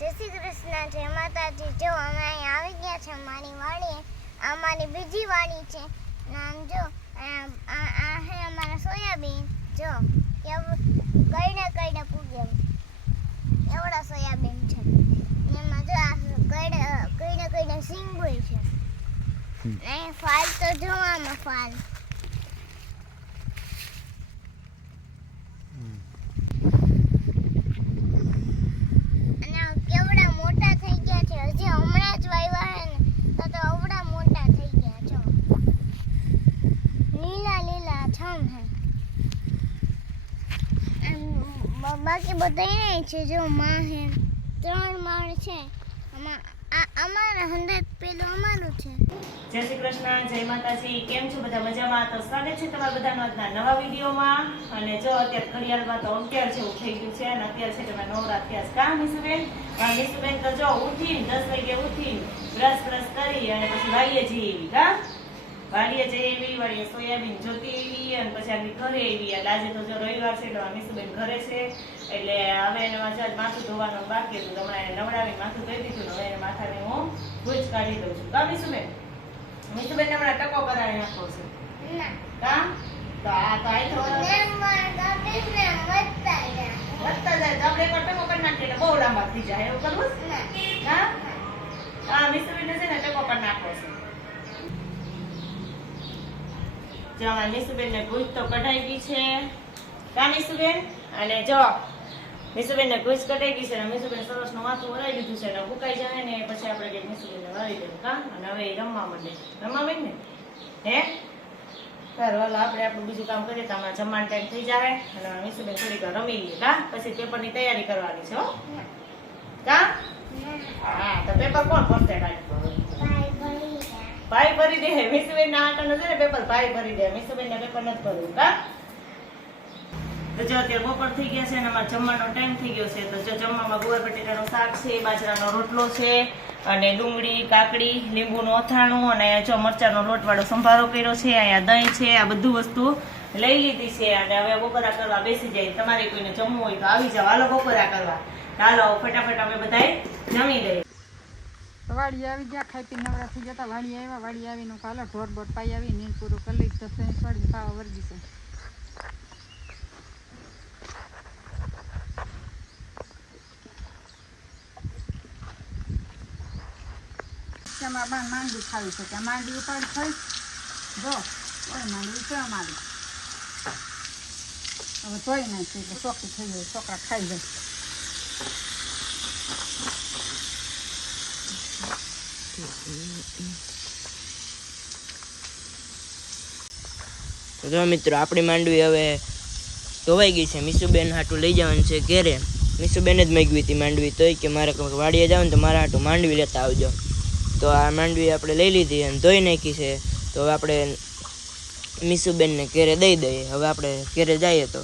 જય શ્રી કૃષ્ણ, જય માતાજી। જો અમે અહીં આવી ગયા છે અમારી વાડી। આ અમારી બીજી વાડી છે। નામ જો આ હે અમારા સોયાબીન। જો કેવું કઈડે પૂગે એવડા સોયાબીન છે। એમાં જો આ કઈડે સિંગુઈ છે। અહીં ફાલ તો જો આમાં ફાલ बाकी बताइए છે જો માં હે 3 માળ છે અમારા હંદે પેલું અમારું છે। જય શ્રી કૃષ્ણ, જય માતાજી। કેમ છો બધા? મજામાં? તો સ્વાગત છે તમારા બધાનો આજના નવા વિડીયોમાં। અને જો અત્યારે ઘડિયાળમાં તો 11 જેવું થઈ ગયું છે અને અત્યારે છે તમે નવરા થયા છે કા મીસુબેન તો જો ઉઠીને 10 વાગે ઉઠીને બ્રશ કરી અને પછી વાડીએ જઈ એવી કા વાડીએ જઈ એવી વાડીએ સોયાબીન જોતી એવી અને પછી આની ઘરે એવી। એટલે આજે તો જો રવિવાર છે એટલે મીસુબેન ઘરે છે એટલે હવે એને માથું ધોવાનું બાકી હતું। હમણાં એને નવડાવી માથું ધોઈ દીધું। હવે એને માથાને હું ભૂજ કાઢી દઉં છું કા મીસુબેન હમણાં ટકો કરાવી નાખો છે કા તો આ તો આઈ વધતા જાય તો આપણે એક ટકો કરી નાખીએ એટલે બહુ લાંબા થઈ જાય એવું કરવું હા હા મીસુબેન છે ને ટકો કરી નાખો છે। જો અમારી મીસુબેન ને ભૂજ તો કઢાઈ ગઈ છે કા મીસુબેન। અને જો મીસુબેન ને ભૂજ કઢાઈ ગઈ છે અને મીસુબેન સરસ નું માથું વરાઈ દીધું છે અને ફૂકાઈ જાય ને પછી આપણે કઈક મીસુબેન ને વાળી દેવું કા અને હવે રમવા માંડે ને હે સારું હાલો આપણે આપણું બીજું કામ કરીએ તો અમારા જમવાનો ટાઈમ થઈ જાય અને મીસુબેન થોડીક રમી લઈએ કા પછી પેપરની તૈયારી કરવાની છે હો કા હા તો પેપર કોણ ભરશે ભાઈ ભરી દે। મીસુબેન ના આટો છે ને પેપર ભાઈ ભરી દે। મીસુબેન ને પેપર નથી ભરવું કા તો જો અત્યારે બપોર થઈ ગયા છે અને અમારે જમવાનો ટાઈમ થઈ ગયો છે। તો જો જમવામાં ગુવાર બટેટાનું શાક છે, બાજરાનો રોટલો છે અને ડુંગળી કાકડી લીંબુનું અથાણું અને જો મરચાંનો લોટવાળો સંભારો કર્યો છે। અહીંયા દહીં છે, આ બધું વસ્તુ લઈ લીધી છે અને હવે બપોરા કરવા બેસી જાય। તમારે કોઈને જમવું હોય તો આવી જાવ, હાલો બપોરા કરવા। હાલો ફટાફટ અમે બધાય જમી લઈએ। વાડી આવી ગયા, ખાઈ પી નવરા થઈ જતા વાડી આવ્યા। વાડી આવીને કાલે ઢોર બોર પાઈ આવી નીંદ પૂરું કરી લઈ તો વાડી ખાવા વર્ગી છે। માંડવી ખાવી છે ત્યાં માંડવી ઉપાડી ખાઈ જો માંડવી છે અમારી હવે ધોઈ નાખી એટલે ચોખ્ખી થઈ જાય, છોકરા ખાઈ જાય। જો મિત્રો આપણી માંડવી હવે ધોવાઈ ગઈ છે। મીસુબેન હાટું લઈ જવાનું છે ઘેરે। મીસુબેન જ માંગવી હતી માંડવી તોય કે મારે વાડીએ જાવ ને તો મારા હાટું માંડવી લેતા આવજો। તો આ માંડવી આપણે લઈ લીધી અને ધોઈ નાખી છે। તો હવે આપણે મીસુબેનને ઘેરે દઈ દઈએ। હવે આપણે ઘેરે જઈએ તો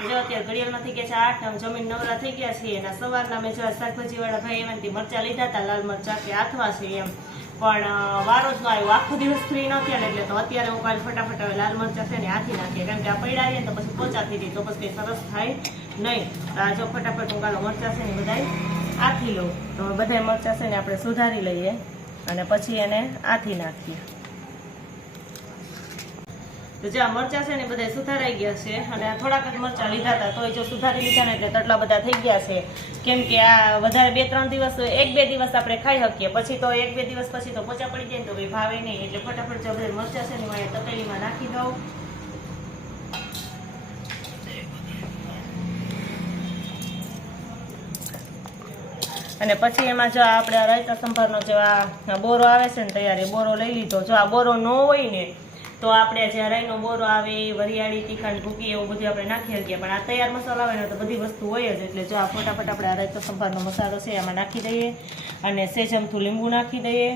જો અત્યારે ઘડિયાળમાં થઈ ગયા છે 8 જમીન નવરા થઈ ગયા છે અને સવારના મેં જો શાકભાજી વાળા ભાઈ એમાંથી મરચા લીધા હતા, લાલ મરચા કે આથવા છે એમ પણ વારો જ ન આવ્યો, આખો દિવસ ફ્રી ન થયા ને એટલે તો અત્યારે હું કાલે ફટાફટ હવે લાલ મરચા છે ને આથી નાખીએ કારણ કે આ પૈડા રહીએ તો પછી પોચા થઈ જાય તો પછી કંઈ સરસ થાય નહીં। તો આ જો ફટાફટ હું કાલે મરચા છે ને બધાય આથી લઉં। તો બધા મરચા છે ને આપણે સુધારી લઈએ અને પછી એને આથી નાખીએ। તો જે આ મરચા છે ને બધા સુધારાઈ ગયા છે અને થોડાક જ મરચા લીધા હતા તો જો સુધારી લીધા ને એટલે તટલા બધા થઈ ગયા છે કેમ કે આ વધારે 2-3 દિવસ 1-2 દિવસ આપણે ખાઈ શકીએ, પછી તો 1-2 દિવસ પછી તો પોચા પડી જાય ને તો કંઈ ભાવે નહીં। એટલે ફટાફટ જો બધા મરચા છે ને હું તપેલીમાં નાખી દઉં અને પછી એમાં જો આપણે રાયતા સંભારનો જો આ બોરો આવે છે ને તૈયાર એ બોરો લઈ લીધો। જો આ બોરો ન હોય ને તો આપણે જે રાઈનો બોરો આવે વરિયાળી તીખાની ભૂકી એવું બધું આપણે નાખી શકીએ પણ આ તૈયાર મસાલો આવે ને તો બધી વસ્તુ હોય જ। એટલે જો આ ફટાફટ આપણે આ રાયતો સંભારનો મસાલો છે એમાં નાખી દઈએ અને સેજમથું લીંબુ નાખી દઈએ।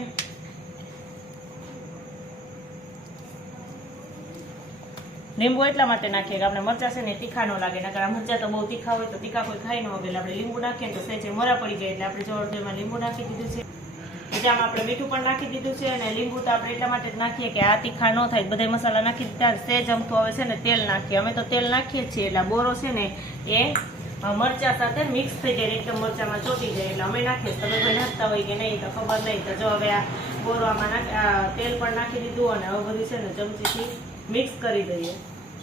લીંબુ એટલા માટે નાખીએ કે આપણે મરચાં છે ને તીખા ન લાગે, નકર આ મરચાં તો બહુ તીખા હોય તો તીખા કોઈ ખાઈ ન હોય એટલે આપણે લીંબુ નાખીએ તો સેજે મોરા પડી જાય એટલે આપણે જો અડધું લીંબુ નાખી દીધું છે। આમાં આપણે મીઠું પણ નાખી દીધું છે અને લીંબુ તો આપણે એટલા માટે જ નાખીએ કે આ તીખા ન થાય। બધા મસાલા નાખી દીધા, સેજ અમથું હવે છે ને તેલ નાખીએ। અમે તો તેલ નાખીએ જ છીએ એટલે બોરો છે ને એ મરચા સાથે મિક્સ થઈ જાય, એકદમ મરચામાં ચોટી જાય. એટલે અમે નાખીએ, તમે કોઈ નાખતા હોય કે નહીં તો ખબર નહીં. તો જો હવે આ બોરવામાં તેલ પણ નાખી દીધું અને હવે બધું છે ને ચમચીથી મિક્સ કરી દઈએ.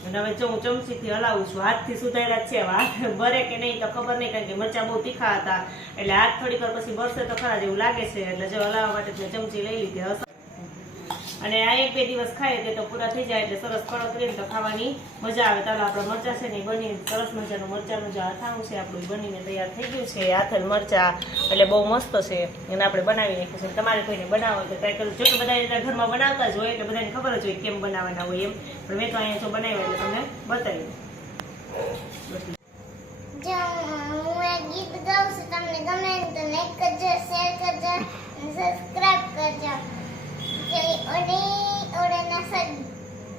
અને હવે જો હું ચમચીથી હલાવું છું, હાથથી સુધાર્યા છે. હાથ ભરે કે નહીં તો ખબર નહીં, કારણ કે મરચાં બહુ તીખા હતા એટલે હાથ થોડીક વાર પછી ભરશે તો ખરા જેવું લાગે છે. એટલે જો હલાવવા માટે ચમચી લઈ લીધી. અને આ 1-2 દિવસ ખાઈએ તે તો પૂરા થઈ જાય એટલે સરસ કડક રહીને તો ખાવાની મજા આવે. ચાલો આપણા મરચાં છે ને એ બની સરસ મજાનું મરચાંનું જે અથાણું છે આપણું બનીને તૈયાર થઈ ગયું છે. આથલ મરચાં એટલે બહુ મસ્ત છે, એને આપણે બનાવી નાખ્યું છે. તમારે કોઈને બનાવો તો ટ્રાય કરજો. જો કે બધા ઘરમાં બનાવતા જ હોય એટલે બધાને ખબર જ હોય કેમ બનાવવાના હોય એમ, પણ મેં તો અહીંયા જો બનાવ્યા એટલે તમને બતાવી. જો હું એક ગીત ગાઉં છું, તમને ગમે તો લાઈક કરજો, શેર કરજો અને સબસ્ક્રાઇબ કરજો. ચડી ઓડે ના સડી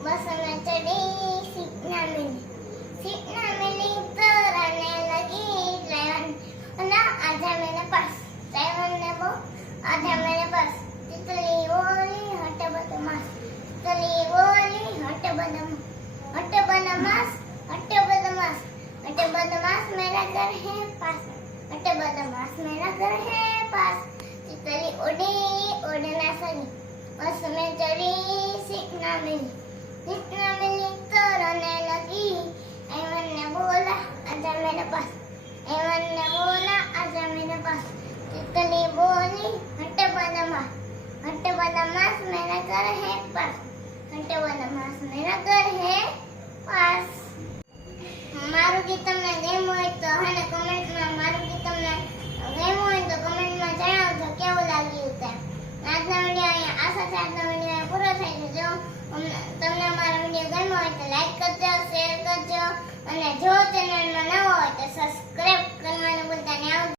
બસ અમે ચડી સીટના મિલી તરાને લગી ડ્રાઈવર ના આજા મેરે પાસ ડ્રાઈવર ને બો આજા મેરે પાસ તિતલી ઓલી હટ બદમાશ તિતલી ઓલી હટ બદમાશ मेरा घर है पास हट बदमाश मेरा घर है पास तितली उड़े ना सगी बस में चढ़ी सीखना मिली तो रोने लगी. एवन ने बोला आजा मेरे पास, एवन ने बोला आजा मेरे पास. तितली बोली हट बदमाश मेरा घर है पास हट बदमाश मेरा घर है पास. મારું ગીત તમને ગમ્યું હોય તો હે ને કમેન્ટમાં મારું ગીત